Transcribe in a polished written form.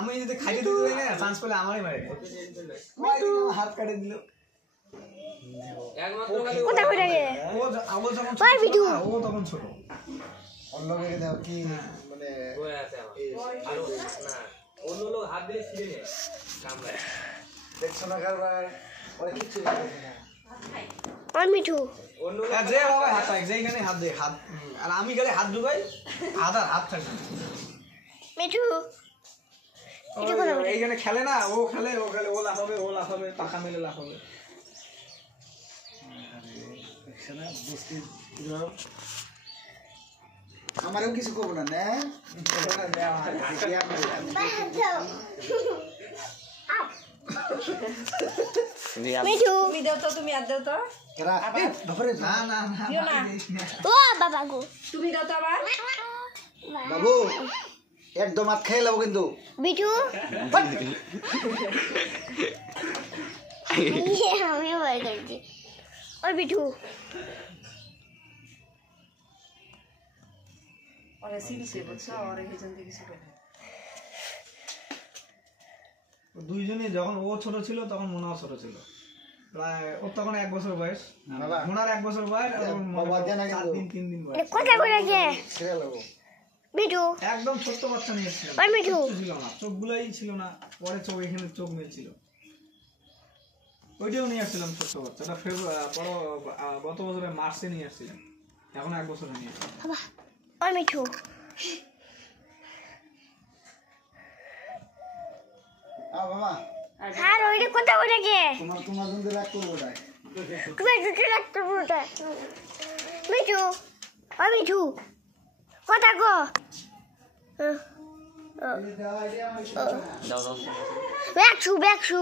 আমি যদি খাইতে দিতে যাই না চান্স পেলে আমারই মারে হাত কাটে দিল কোথায় কোথায় রে ও আবল যখন ও তখন ছোট অন্যকে দাও কি মানে বই আছে আমার না অন্য লোক হাত দিয়ে ছিঁড়ে নেয় কামড়ায় দেখছো না কারবার ওরা কিচ্ছু করে না আর মিঠু অন্য যে বাবা হাত পায় যেখানে হাত দে হাত আর আমি গেলে হাত ঢুকাই আদার হাত থাকে মিঠু এইখানে খেলে না ও খেলে ও লাফাবে পাখা মেলে লাফাবে আমারও কিছু করবো না না মিঠু তুমি দাও তো তুমি আর দাও তো না না ও বাবা গো তুমি দাও তো আবার বাবু একদম হাত খেয়ে নেবো কিন্তু মিঠু আমি ভয় করছি ওই মিঠু ওরে সিলছে বুঝছো ওরে হেজন থেকে কিছু করে দুইজনই যখন ও ছোট ছিল তখন মোনাও ছোট ছিল প্রায় ওর তখন 1 বছর বয়স মোনার 1 বছর বয়স আর 3 দিন বয়স কোথায় কোথায় গে মিঠু একদম ছোট্ট বাচ্চা নিয়ে এসেছিল ওই মিঠু ছিল না চোখগুলাই ছিল না পরে চোখ এখানে চোখ মিলছিল ওইটাও নিয়ে আসছিলাম ছোট্ট বাচ্চাটা গত বছরে মার্চে নিয়ে আসছিলাম এখন 1 বছর নিয়ে বাবা ওই মিঠু বাবা আর ওইটা কোথায় কোথায় গে তোমার জন্য রাখতে ওটাই তুমি দুটো রাখতে ওটা মিঠু ওই মিঠু কোথায় গো দাও ব্যাগশু